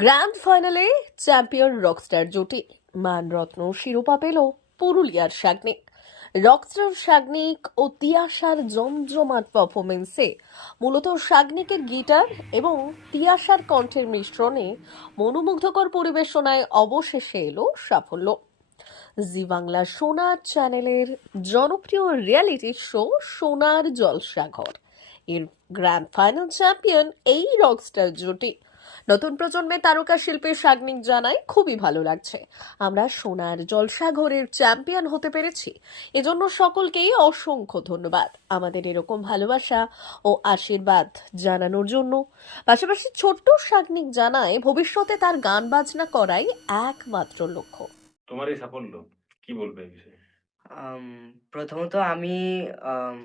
Grand ফাইনালে champion Rockstar জুটি মানরত্ন শিরোপা পেল পুরুলিয়ার সাগনিক রকস্টার সাগনিক ও তিয়াসার জমজমাট পারফরমেন্সে মূলত সাগনিকের গিটার এবং তিয়াসার কণ্ঠের মিশ্রণে মনোমুগ্ধকর পরিবেশনায় অবশেষে এলো সাফল্য। জি বাংলা সোনার চ্যানেলের জনপ্রিয় রিয়ালিটি শো সোনার জলসাঘর এর গ্র্যান্ড ফাইনাল চ্যাম্পিয়ন এই রকস্টার জুটি নতুন প্রজন্মের তারকা শিল্পী সাগনিক জানায়, খুবই ভালো লাগছে। আমরা সোনার জলসাঘরের চ্যাম্পিয়ন হতে পেরেছি। এজন্য সকলকেই অসংখ্য ধন্যবাদ। আমাদের এরকম ভালোবাসা ও আশীর্বাদ জানানোর জন্য। পাশাপাশি ছোট্ট সাগনিক জানায়, ভবিষ্যতে তার গান বাজনা করাই একমাত্র লক্ষ্য। তোমার এই সাফল্য, কি বলবে এই বিষয়ে? প্রথমত আমি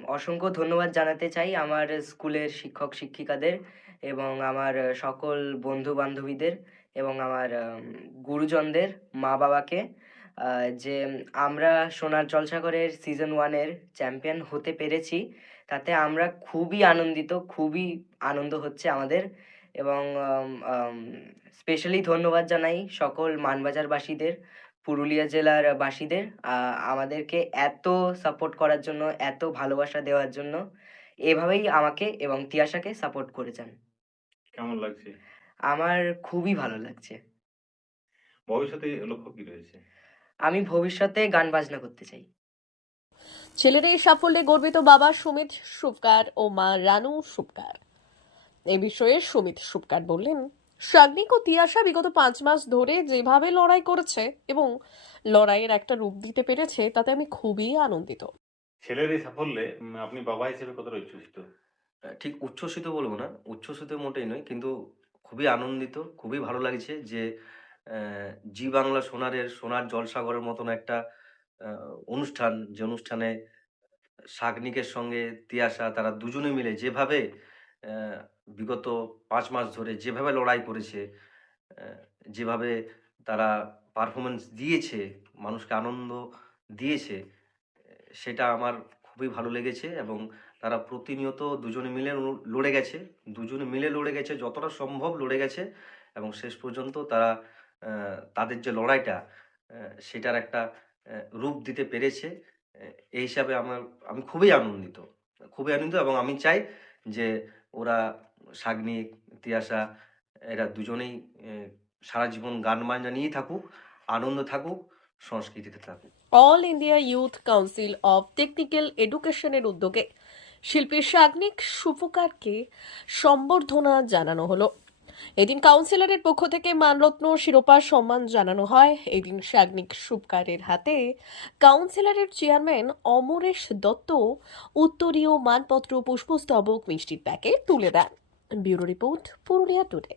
অসংখ্য ধন্যবাদ জানাতে চাই আমার স্কুলের শিক্ষক শিক্ষিকাদের এবং আমার সকল বন্ধু বান্ধবীদের এবং আমার গুরুজনদের মা বাবাকে যে আমরা সোনার জলসাগরের সিজন ওয়ানের চ্যাম্পিয়ন হতে পেরেছি, তাতে আমরা খুবই আনন্দিত, খুবই আনন্দ হচ্ছে আমাদের এবং স্পেশালি ধন্যবাদ জানাই সকল মানবাজারবাসীদের পুরুলিয়া জেলার বাসীদের আহ, আমাদেরকে এত সাপোর্ট করার জন্য এত ভালোবাসা দেওয়ার জন্য এভাবেই আমাকে এবং তিয়াশাকে সাপোর্ট করে যান। কেমন লাগছে? আমার খুবই ভালো লাগছে। ভবিষ্যতে লক্ষ্য কি রয়েছে? আমি ভবিষ্যতে গান বাজনা করতে চাই। ছেলের এই সাফল্যে গর্বিত বাবা সুমিত সুপকার ও মা রানু সুপকার। এ বিষয়ে সুমিত সুপকার বললেন সাগ্নিক ও তিয়াশা বিগত পাঁচ মাস ধরে যেভাবে লড়াই করেছে এবং লড়াইয়ের একটা রূপ দিতে পেরেছে তাতে আমি খুবই আনন্দিত। ছেলের এই সাফল্যে আপনি বাবা হিসেবে কতটা উচ্ছ্বসিত? ঠিক উচ্ছ্বসিত বলব না উচ্ছ্বসিত মোটেই নয় কিন্তু খুবই আনন্দিত খুবই ভালো লাগছে যে জি বাংলা সোনারের সোনার জলসাগরের মতন একটা অনুষ্ঠান যে অনুষ্ঠানে সাগনিকের সঙ্গে তিয়াশা তারা দুজনে মিলে যেভাবে আহ, বিগত পাঁচ মাস ধরে যেভাবে লড়াই করেছে যেভাবে তারা পারফরমেন্স দিয়েছে, মানুষকে আনন্দ দিয়েছে, সেটা আমার খুবই ভালো লেগেছে এবং তারা প্রতিনিয়ত দুজনে মিলে লড়ে গেছে। দুজনে মিলে লড়ে গেছে, যতটা সম্ভব লড়ে গেছে এবং শেষ পর্যন্ত তারা তাদের যে লড়াইটা সেটার একটা রূপ দিতে পেরেছে। এই হিসাবে আমার, আমি খুবই আনন্দিত খুবই আনন্দিত এবং আমি চাই যে ওরা সাগ্নিক তিয়াশা এরা দুজনেই সারা জীবন গান বাজনা নিয়েই থাকুক, আনন্দ থাকুক, সংস্কৃতিতে থাকুক। All India youth council of technical এডুকেশনের উদ্যোগে শিল্পী সাগ্নিক সুফকারকে সম্বর্ধনা জানানো হলো। এদিন কাউন্সিলরের পক্ষ থেকে মানরত্ন শিরোপা সম্মান জানানো হয়। এদিন সাগ্নিক সুপকারের হাতে কাউন্সিলরের চেয়ারম্যান অমরেশ দত্ত উত্তরীয় মানপত্র পুষ্পস্তবক মিষ্টির প্যাকেট তুলে দেন। Bureau report Purulia today